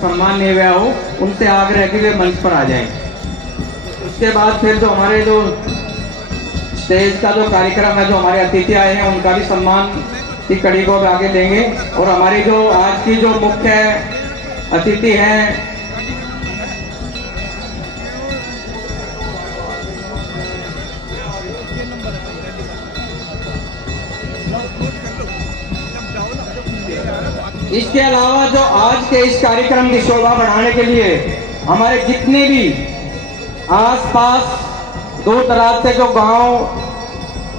सम्मान नहीं हुआ हो, उनसे आग्रह कि वे मंच पर आ जाएं। उसके बाद फिर जो हमारे जो स्टेज का जो कार्यक्रम है, जो हमारे अतिथि आए हैं, उनका भी सम्मान की कड़ी को आगे लेंगे। और हमारी जो आज की जो मुख्य अतिथि हैं, इसके अलावा जो आज के इस कार्यक्रम की शोभा बढ़ाने के लिए हमारे जितने भी आसपास दूर दराज से जो गांव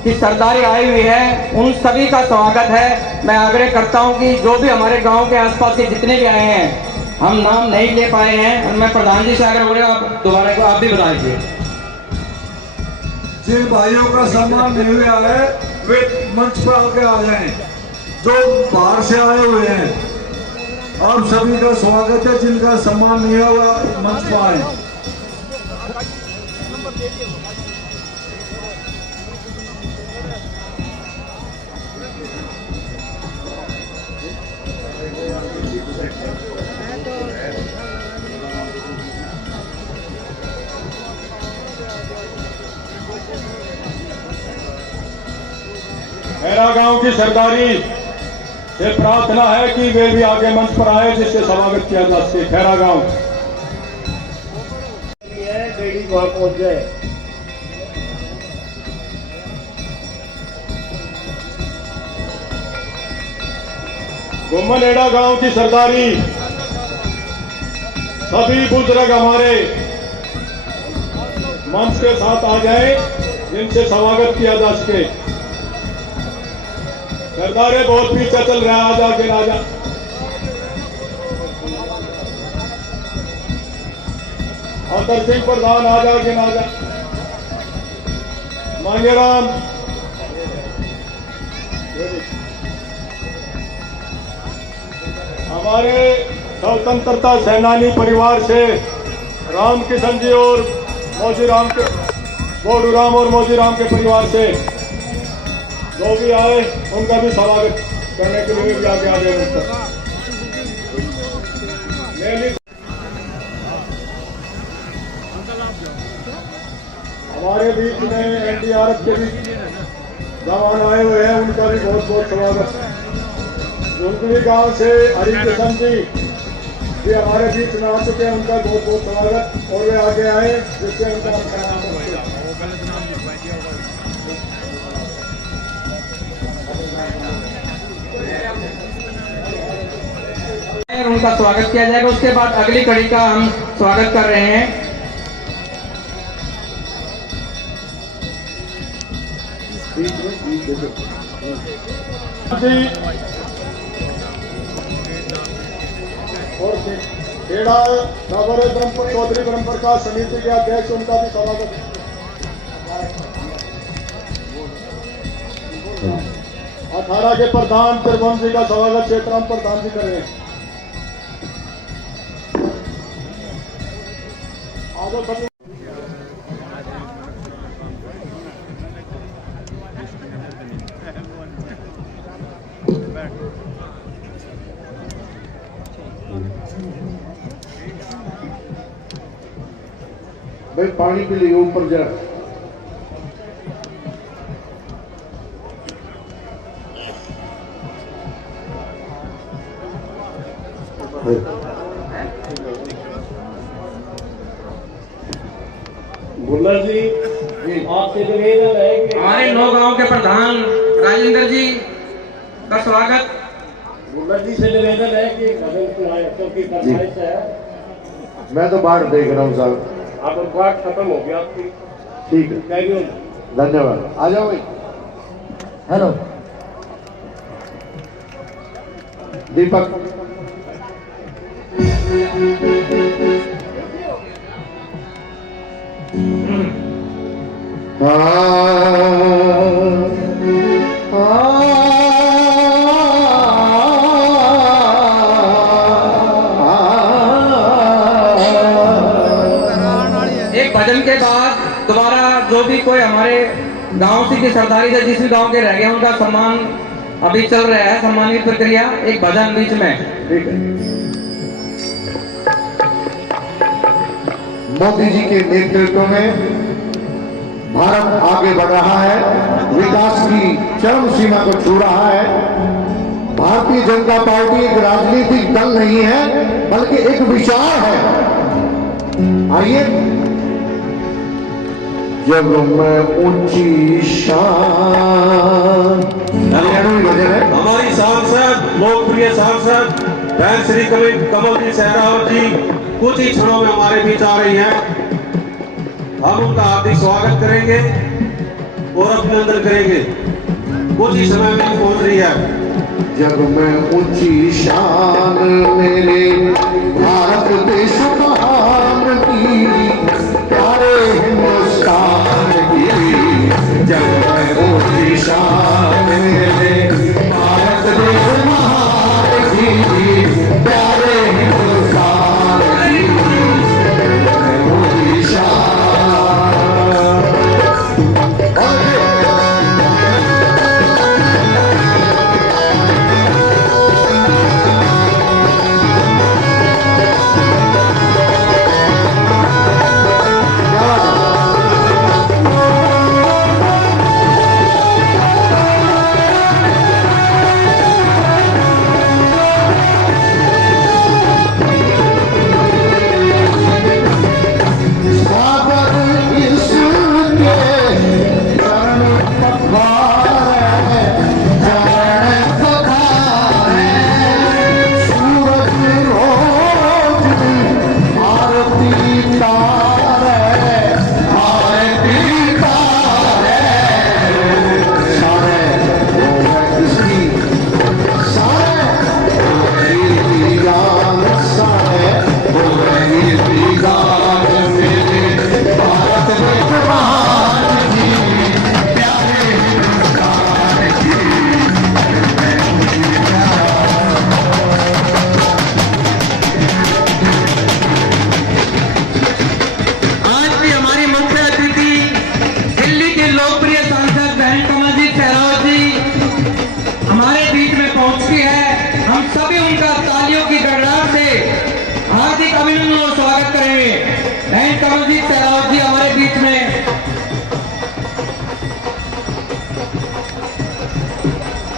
की सरदारी आई हुई है, उन सभी का स्वागत है। मैं आग्रह करता हूं कि जो भी हमारे गांव के आसपास के जितने भी आए हैं, हम नाम नहीं ले पाए हैं, और मैं प्रधान जी से आग्रह करूंगा आप दोबारा को आप भी बता दीजिए। जिन भाइयों का सम्मान नहीं हुआ है वे मंच पर आके आ जाएं। जो बाहर से आए हुए हैं, आप सभी का स्वागत है। जिनका सम्मान नहीं हुआ मंच पर आए। मेरा गांव की सरदारी से प्रार्थना है कि वे भी आगे मंच पर आए, जिससे स्वागत किया जा सके। खैरा गांव लेडीज वहां पहुंच जाए। गुम्मनेड़ा गांव की सरदारी सभी बुजुर्ग हमारे मंच के साथ आ जाए, जिनसे स्वागत किया जा सके। सरदारे बहुत पीछे चल रहा है, आजा के राजा। अंतर सिंह प्रधान आजा के राजा। मांगेराम हमारे स्वतंत्रता सेनानी परिवार से राम किशन जी और मौजीराम के बोडूराम और मौजीराम के परिवार से जो भी आए, उनका भी स्वागत करने के लिए भी आगे आ जाए। हमारे बीच में एनडीआरएफ के भी जवान आए हुए हैं, उनका भी बहुत बहुत स्वागत। झुनकुली गांव से हरिकिशन जी भी हमारे बीच में आ चुके हैं, उनका बहुत बहुत स्वागत। और वे आगे आए, जिससे उनका उनका स्वागत किया जाएगा। उसके बाद अगली कड़ी का हम स्वागत कर रहे हैं। और खेड़ा चौधरी ब्रह्म प्रकाश समिति के अध्यक्ष, उनका भी स्वागत। अखाड़ा के प्रधान त्रिभुवन जी का स्वागत क्षेत्राम प्रधान जी कर रहे हैं। भाई पानी के लिए ऊपर जा। बुल्ला जी आपसे निवेदन है कि हमारे 9 गांव के प्रधान राजेंद्र जी का स्वागत। बुल्ला जी से निवेदन है कि क्योंकि फरमाइश है। मैं तो बाहर देख रहा हूँ साहब। आप बात खत्म हो गया आपकी। ठीक है, कैरी ऑन। धन्यवाद। आ जाओ भाई। हेलो दीपक। एक भजन के बाद दोबारा जो भी कोई हमारे गांव से की सरदारी से जिस भी गांव के रह गए, उनका सम्मान अभी चल रहा है, सम्मानित प्रक्रिया। एक भजन बीच में। ठीक है। मोदी जी के नेतृत्व में भारत आगे बढ़ रहा है, विकास की चरम सीमा को छू रहा है। भारतीय जनता पार्टी एक राजनीतिक दल नहीं है, बल्कि एक विचार है। आइए, जब मैं ऊंची शान, भजन है। हमारी सांसद, लोकप्रिय सांसद बहन श्री कमल जी सहरावत जी कुछ ही क्षणों में हमारे बीच आ रही हैं। हम उनका हार्दिक स्वागत करेंगे और अभिनंदन करेंगे। कुछ ही समय में पहुंच रही है। जब मैं ऊंची शान मेरे भारत देश महान की, प्यारे हिंदुस्तान की, जब मैं ऊंची शान मेरे भारत देश महान की, प्यारे हिंदुस्तान की, मैं ऊंची शान।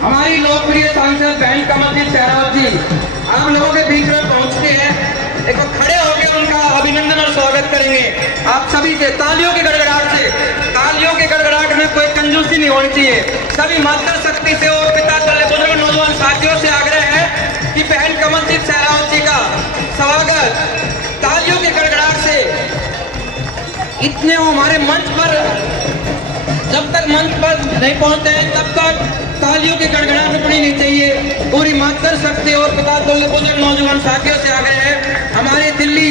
हमारी लोकप्रिय सांसद बहन कमलजीत सहरावत जी आप लोगों के बीच में पहुंचते हैं। एक खड़े होकर उनका अभिनंदन और स्वागत करेंगे आप सभी से तालियों की गड़गड़ाहट से। तालियों की गड़गड़ाहट में कोई कंजूसी नहीं होनी चाहिए। सभी माता शक्ति से और पिता तले बुजुर्ग नौजवान साथियों से आग्रह है कि बहन कमलजीत सहरावत जी का स्वागत तालियों की गड़गड़ाहट से। इतने वो हमारे मंच पर, जब तक मंच पर नहीं पहुंचते हैं तब तक तालियों की गड़गड़ाहट रुकनी नहीं चाहिए। पूरी मातृ शक्ति और पिता तुल्य बुजुर्ग नौजवान साथियों से आग्रह है। हमारे दिल्ली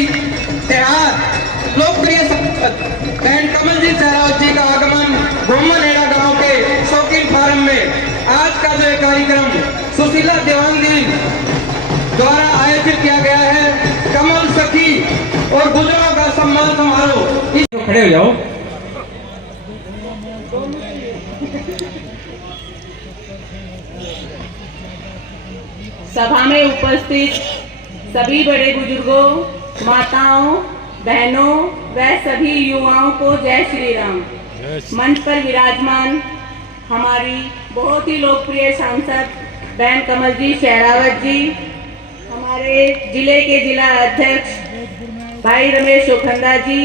त्योहार लोकप्रिय बहन कमलजीत सहरावत जी का आगमन गोमनेड़ा गांव के शौकीन फार्म में आज का जो कार्यक्रम सुशीला देवांग जी द्वारा आयोजित किया गया है, कमल सखी और बुजुर्गों का सम्मान समारोह। खड़े हो जाओ। सभा में उपस्थित सभी बड़े बुजुर्गों, माताओं, बहनों व सभी युवाओं को जय श्री राम। मंच पर विराजमान हमारी बहुत ही लोकप्रिय सांसद बहन कमलजीत सहरावत जी, हमारे जिले के जिला अध्यक्ष भाई रमेश ओखंदा जी,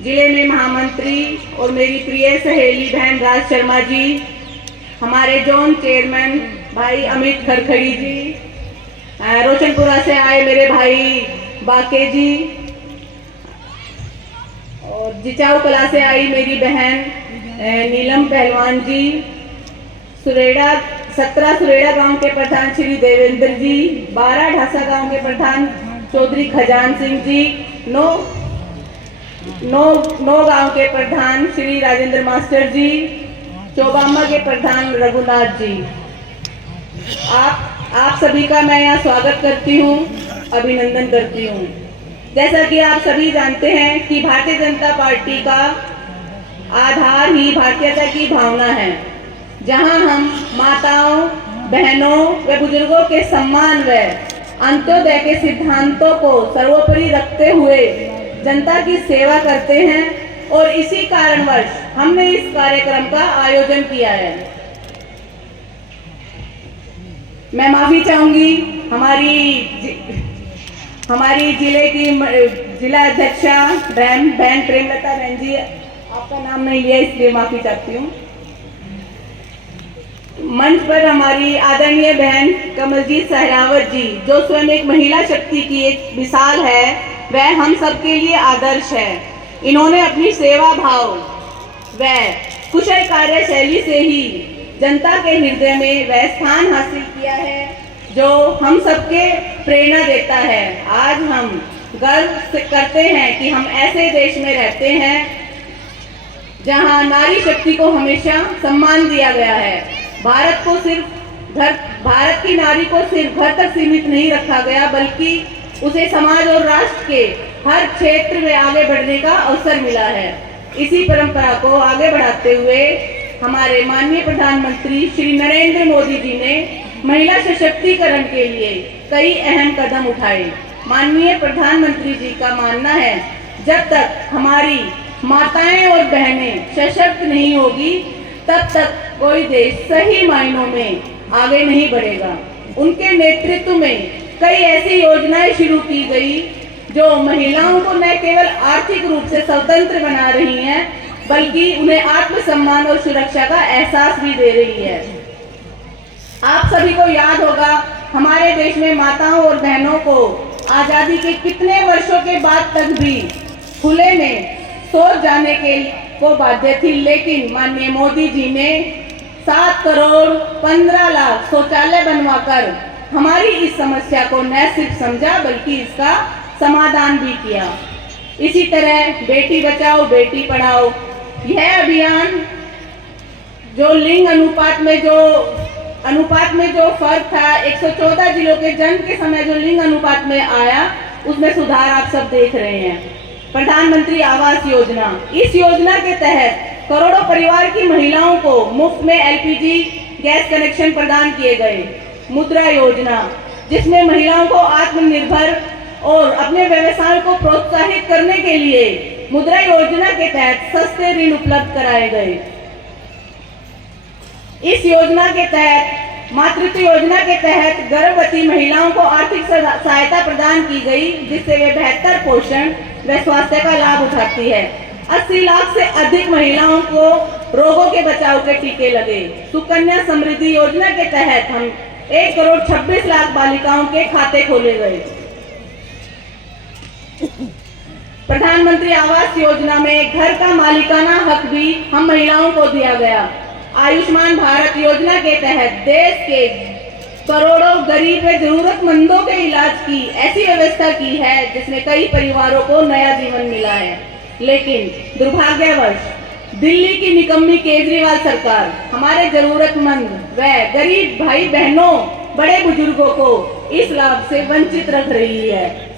जिले में महामंत्री और मेरी प्रिय सहेली बहन राज शर्मा जी, हमारे जोन चेयरमैन भाई अमित खरखड़ी जी, रोशनपुरा से आए मेरे भाई बाके जी, और जिचाऊ कला से आई मेरी बहन नीलम पहलवान जी, 17 सुरेड़ा गांव के प्रधान श्री देवेंद्र जी, 12 ढासा गांव के प्रधान चौधरी खजान सिंह जी, 9 गांव के प्रधान श्री राजेंद्र मास्टर जी, चौबामा के प्रधान रघुनाथ जी। आप सभी का मैं यहाँ स्वागत करती हूँ, अभिनंदन करती हूँ। जैसा कि आप सभी जानते हैं कि भारतीय जनता पार्टी का आधार ही भारतीयता की भावना है, जहाँ हम माताओं, बहनों व बुजुर्गों के सम्मान व अंत्योदय के सिद्धांतों को सर्वोपरि रखते हुए जनता की सेवा करते हैं और इसी कारणवश हमने इस कार्यक्रम का आयोजन किया है। मैं माफी चाहूंगी हमारी जिले की जिला अध्यक्षा बहन प्रेमलता बहन जी, आपका नाम नहीं लिया इसलिए माफी चाहती हूँ। मंच पर हमारी आदरणीय बहन कमलजीत सहरावत जी, जो स्वयं एक महिला शक्ति की एक मिसाल है, वह हम सबके लिए आदर्श है। इन्होंने अपनी सेवा भाव व कुशल कार्यशैली से ही जनता के हृदय में वह स्थान हासिल किया है जो हम सबके प्रेरणा देता है। आज हम गर्व करते हैं कि हम ऐसे देश में रहते हैं जहां नारी शक्ति को हमेशा सम्मान दिया गया है। भारत की नारी को सिर्फ घर तक सीमित नहीं रखा गया, बल्कि उसे समाज और राष्ट्र के हर क्षेत्र में आगे बढ़ने का अवसर मिला है। इसी परंपरा को आगे बढ़ाते हुए हमारे माननीय प्रधानमंत्री श्री नरेंद्र मोदी जी ने महिला सशक्तिकरण के लिए कई अहम कदम उठाए। माननीय प्रधानमंत्री जी का मानना है, जब तक हमारी माताएं और बहनें सशक्त नहीं होगी, तब तक कोई देश सही मायनों में आगे नहीं बढ़ेगा। उनके नेतृत्व में कई ऐसी योजनाएं शुरू की गई जो महिलाओं को न केवल आर्थिक रूप से स्वतंत्र बना रही हैं, बल्कि उन्हें आत्मसम्मान और सुरक्षा का एहसास भी दे रही है। आप सभी को याद होगा, हमारे देश में माताओं और बहनों को आजादी के कितने वर्षों के बाद तक भी खुले में शौच जाने को बाध्य थी, लेकिन माननीय मोदी जी ने 7 करोड़ 15 लाख शौचालय बनवाकर हमारी इस समस्या को न सिर्फ समझा, बल्कि इसका समाधान भी किया। इसी तरह बेटी बचाओ बेटी पढ़ाओ, यह अभियान जो लिंग अनुपात में जो फर्क था, 114 जिलों के जन्म के समय जो लिंग अनुपात में आया, उसमें सुधार आप सब देख रहे हैं। प्रधानमंत्री आवास योजना, इस योजना के तहत करोड़ों परिवार की महिलाओं को मुफ्त में LPG गैस कनेक्शन प्रदान किए गए। मुद्रा योजना, जिसमें महिलाओं को आत्मनिर्भर और अपने व्यवसाय को प्रोत्साहित करने के लिए मुद्रा योजना के तहत सस्ते ऋण उपलब्ध कराए गए। इस योजना के तहत मातृत्व योजना के तहत गर्भवती महिलाओं को आर्थिक सहायता प्रदान की गई, जिससे वे बेहतर पोषण व स्वास्थ्य का लाभ उठाती है। 80 लाख से अधिक महिलाओं को रोगों के बचाव के टीके लगे। सुकन्या समृद्धि योजना के तहत हम 1 करोड़ 26 लाख बालिकाओं के खाते खोले गए। प्रधानमंत्री आवास योजना में घर का मालिकाना हक भी हम महिलाओं को दिया गया। आयुष्मान भारत योजना के तहत देश के करोड़ों गरीब व जरूरतमंदों के इलाज की ऐसी व्यवस्था की है, जिसमें कई परिवारों को नया जीवन मिला है। लेकिन दुर्भाग्यवश दिल्ली की निकम्मी केजरीवाल सरकार हमारे जरूरतमंद व गरीब भाई बहनों, बड़े बुजुर्गों को इस लाभ से वंचित रख रही है।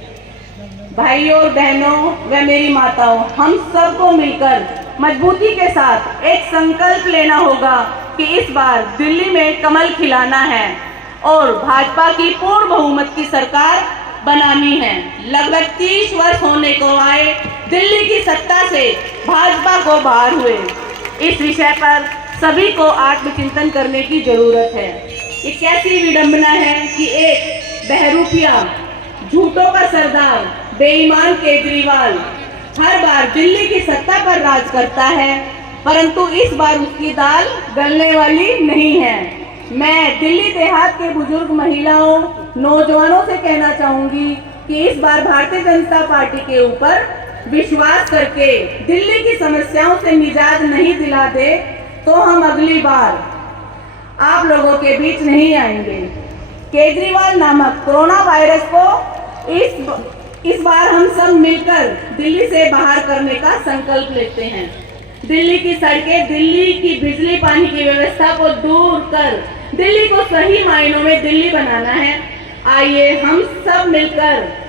भाइयों और बहनों व मेरी माताओं, हम सबको मिलकर मजबूती के साथ एक संकल्प लेना होगा कि इस बार दिल्ली में कमल खिलाना है और भाजपा की पूर्ण बहुमत की सरकार बनानी है। लगभग 30 वर्ष होने को आए दिल्ली की सत्ता से भाजपा को बाहर हुए। इस विषय पर सभी को आत्मचिंतन करने की जरूरत है। ये कैसी विडंबना है कि एक बहरूपिया, झूठों का सरदार, बेईमान केजरीवाल हर बार दिल्ली की सत्ता पर राज करता है, परंतु इस बार उसकी दाल गलने वाली नहीं है। मैं दिल्ली देहात के बुजुर्ग महिलाओं, नौजवानों से कहना चाहूंगी कि इस बार भारतीय जनता पार्टी के ऊपर विश्वास करके दिल्ली की समस्याओं से निजात नहीं दिला दे तो हम अगली बार आप लोगों के बीच नहीं आएंगे। केजरीवाल नामक कोरोना वायरस को इस बार हम सब मिलकर दिल्ली से बाहर करने का संकल्प लेते हैं। दिल्ली की सड़कें, दिल्ली की बिजली पानी की व्यवस्था को दूर कर दिल्ली को सही मायनों में दिल्ली बनाना है। आइए हम सब मिलकर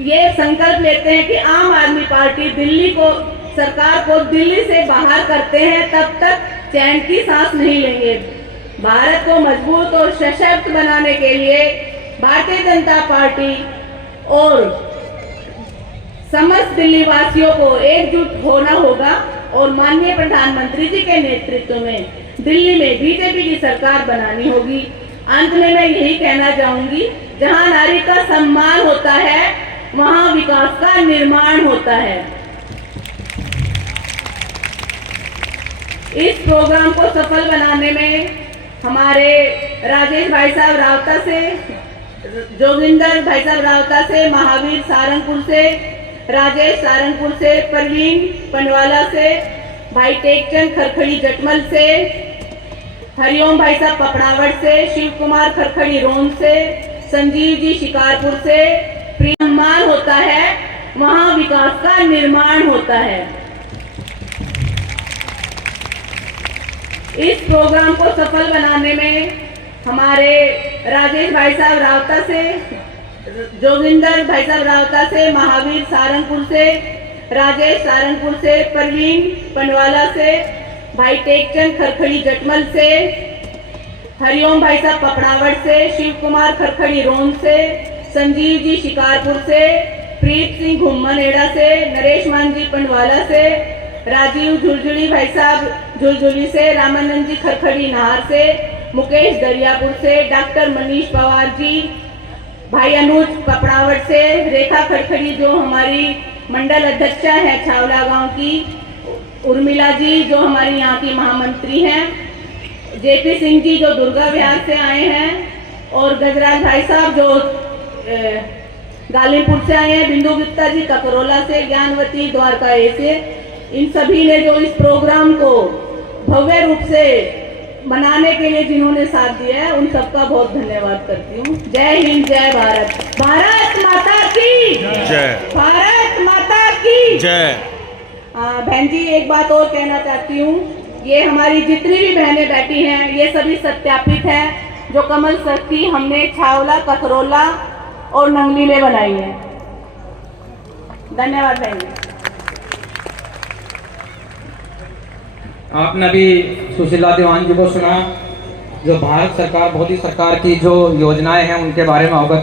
ये संकल्प लेते हैं कि आम आदमी पार्टी दिल्ली को, सरकार को दिल्ली से बाहर करते हैं, तब तक चैन की सांस नहीं लेंगे। भारत को मजबूत और सशक्त बनाने के लिए भारतीय जनता पार्टी और समस्त दिल्ली वासियों को एकजुट होना होगा और माननीय प्रधानमंत्री जी के नेतृत्व में दिल्ली में बीजेपी की सरकार बनानी होगी। अंत में मैं यही कहना चाहूंगी, जहां नारी का सम्मान होता है वहां विकास का निर्माण होता है। इस प्रोग्राम को सफल बनाने में हमारे राजेश भाई साहब रावता से, जोगिंदर भाई साहब रावता से, महावीर सारंगपुर से, राजेश सारंगपुर से, परवीन पनवाला से, भाई टेकचंद खरखड़ी जटमल से, हरिओम भाई साहब पपड़ावड़ से, शिव कुमार खरखड़ी रोम से, संजीव जी शिकारपुर से। सम्मान होता है वहां विकास का निर्माण होता है। इस प्रोग्राम को सफल बनाने में हमारे राजेश भाई साहब रावता से, जोगिंदर भाई साहब रावता से, महावीर सारंगपुर से, राजेश सारंगपुर से, परवीन पनवाला से, भाई टेकचंद खरखड़ी जटमल से, हरिओम भाई साहब पपड़ावड़ से, शिव कुमार खरखड़ी रोम से, संजीव जी शिकारपुर से, प्रीत सिंह घुम्मनेड़ा से, नरेश मान जी पनवाला से, राजीव झुलझुली भाई साहब झुलझुली से, रामानंद जी खरखड़ी नाहर से, मुकेश दरियापुर से, डॉक्टर मनीष पवार जी, भाई अनुज पपड़ावड़ से, रेखा खरखड़ी जो हमारी मंडल अध्यक्षा है छावला गांव की, उर्मिला जी जो हमारी यहाँ की महामंत्री हैं, जेपी सिंह जी जो दुर्गा विहार से आए हैं, और गजराज भाई साहब जो गालीपुर से आए हैं, बिंदु गुप्ता जी ककरोला से, ज्ञानवती द्वारका ए से। इन सभी ने जो इस प्रोग्राम को भव्य रूप से बनाने के लिए जिन्होंने साथ दिया है, उन सबका बहुत धन्यवाद करती हूँ। जय हिंद, जय भारत, भारत माता की जय, भारत माता की जय। बहन जी एक बात और कहना चाहती हूँ, ये हमारी जितनी भी बहनें बैठी हैं ये सभी सत्यापित हैं, जो कमल शक्ति हमने छावला, ककरोला और नंगली में बनाई है। धन्यवाद बहन जी। आपने अभी सुशीला दीवान जी को सुना, जो भारत सरकार, मोदी सरकार की जो योजनाएं हैं उनके बारे में अवगत